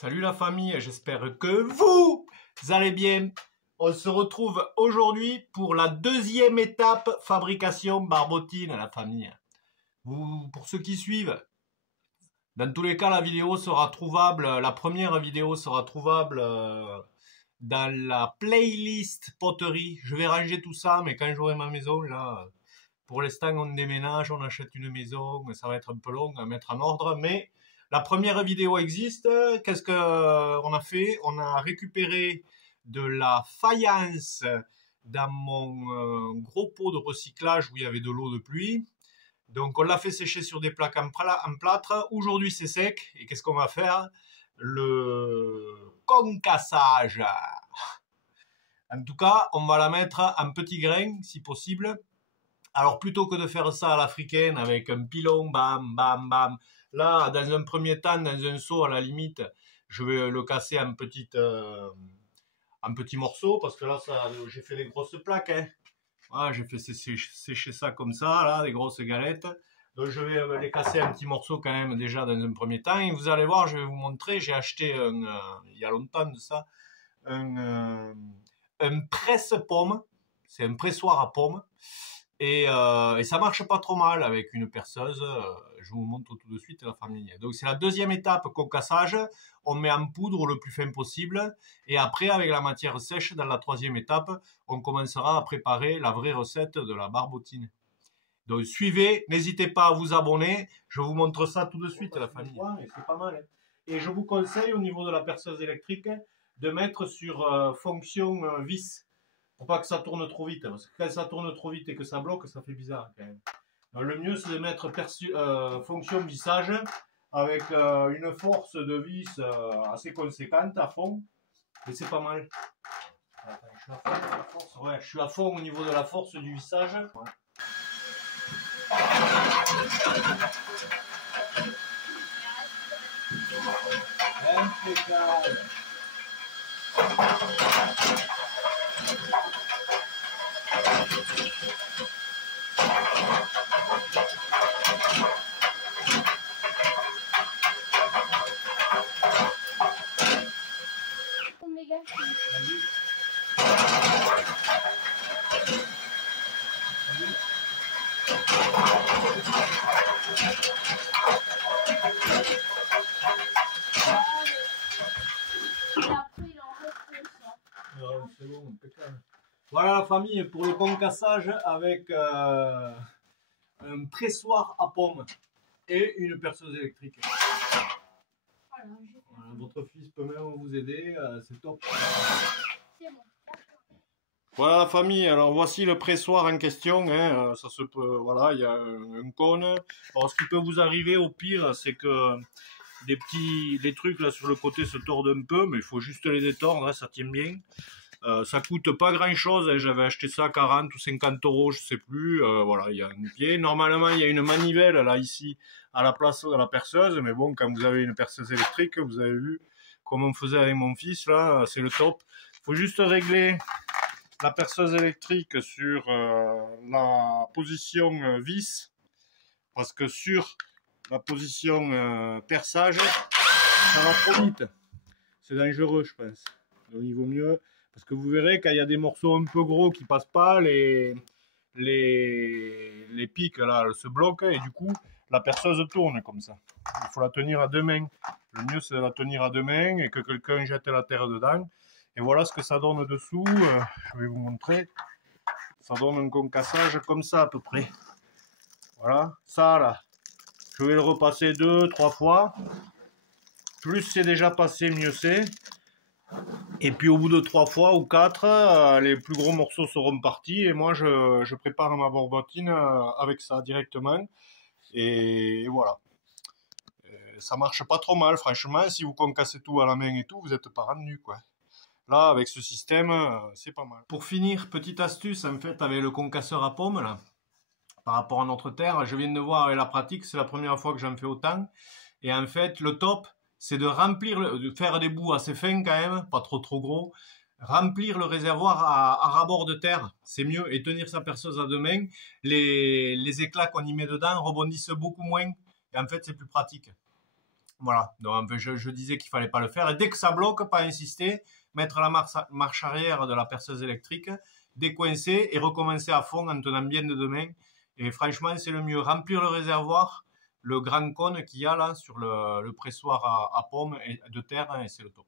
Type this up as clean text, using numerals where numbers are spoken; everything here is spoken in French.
Salut la famille, j'espère que vous allez bien. On se retrouve aujourd'hui pour la deuxième étape fabrication barbotine, la famille. Pour ceux qui suivent, dans tous les cas, la vidéo sera trouvable, la première vidéo sera trouvable dans la playlist poterie. Je vais ranger tout ça, mais quand j'aurai ma maison, là, pour l'instant, on déménage, on achète une maison, ça va être un peu long à mettre en ordre, mais la première vidéo existe. Qu'est-ce qu'on a fait? On a récupéré de la faïence dans mon gros pot de recyclage où il y avait de l'eau de pluie. Donc on l'a fait sécher sur des plaques en plâtre. Aujourd'hui c'est sec. Et qu'est-ce qu'on va faire? Le concassage. En tout cas, on va la mettre en petits grains si possible. Alors plutôt que de faire ça à l'africaine avec un pilon, bam, bam, bam. Là, dans un premier temps, dans un seau, à la limite, je vais le casser en petits morceaux parce que là, j'ai fait des grosses plaques. Hein. Voilà, j'ai fait sécher ça comme ça, là, des grosses galettes. Donc je vais les casser en petits morceaux quand même déjà dans un premier temps. Et vous allez voir, je vais vous montrer, j'ai acheté il y a longtemps de ça, un presse-pomme. C'est un pressoir à pommes. Et ça marche pas trop mal avec une perceuse. Je vous montre tout de suite la famille. Donc c'est la deuxième étape concassage. On met en poudre le plus fin possible. Et après, avec la matière sèche, dans la troisième étape, on commencera à préparer la vraie recette de la barbotine. Donc suivez, n'hésitez pas à vous abonner. Je vous montre ça tout de suite, la famille. C'est pas mal. Hein. Et je vous conseille au niveau de la perceuse électrique de mettre sur fonction vis. Faut pas que ça tourne trop vite, parce que quand ça tourne trop vite et que ça bloque, ça fait bizarre quand même. Donc, le mieux c'est de mettre fonction vissage avec une force de vis assez conséquente à fond, et c'est pas mal. Attends, je suis à fond de la force. Ouais, je suis à fond au niveau de la force du vissage. Ouais. Impeccable. Voilà la famille pour le concassage avec un pressoir à pommes et une perceuse électrique. Voilà, votre fils peut même vous aider, c'est top. Voilà la famille, alors voici le pressoir en question, hein. Ça se peut, voilà, il y a un cône. Alors ce qui peut vous arriver au pire, c'est que des trucs là sur le côté se tordent un peu, mais il faut juste les détordre, hein, ça tient bien. Ça coûte pas grand chose, hein. J'avais acheté ça à 40 ou 50 €, je sais plus. Voilà, il y a un pied. Normalement, il y a une manivelle là ici à la place de la perceuse, mais bon, quand vous avez une perceuse électrique, vous avez vu comment on faisait avec mon fils là, c'est le top. Il faut juste régler la perceuse électrique sur la position vis, parce que sur la position perçage, ça va trop vite. C'est dangereux, je pense. Donc il vaut mieux, parce que vous verrez quand il y a des morceaux un peu gros qui passent pas, les pics là se bloquent et du coup la perceuse tourne comme ça. Il faut la tenir à deux mains. Le mieux c'est de la tenir à deux mains et que quelqu'un jette la terre dedans. Et voilà ce que ça donne dessous. Je vais vous montrer. Ça donne un concassage comme ça à peu près. Voilà, ça là. Je vais le repasser 2-3 fois. Plus c'est déjà passé, mieux c'est. Et puis au bout de 3 fois ou 4, les plus gros morceaux seront partis. Et moi je prépare ma barbotine avec ça directement. Et voilà. Ça marche pas trop mal, franchement. Si vous concassez tout à la main et tout, vous n'êtes pas rendu quoi. Là, avec ce système, c'est pas mal. Pour finir, petite astuce, en fait, avec le concasseur à pommes, là, par rapport à notre terre, je viens de voir avec la pratique, c'est la première fois que j'en fais autant. Et en fait, le top, c'est de remplir, de faire des bouts assez fins quand même, pas trop gros, remplir le réservoir à ras-bord de terre, c'est mieux, et tenir sa perceuse à deux mains. Les éclats qu'on y met dedans rebondissent beaucoup moins, et en fait, c'est plus pratique. Voilà, donc je disais qu'il fallait pas le faire. Et dès que ça bloque, pas insister, mettre la marche arrière de la perceuse électrique, décoincer et recommencer à fond en tenant bien de deux mains. Et franchement, c'est le mieux. Remplir le réservoir, le grand cône qu'il y a là sur le pressoir à pommes et de terre, et c'est le top.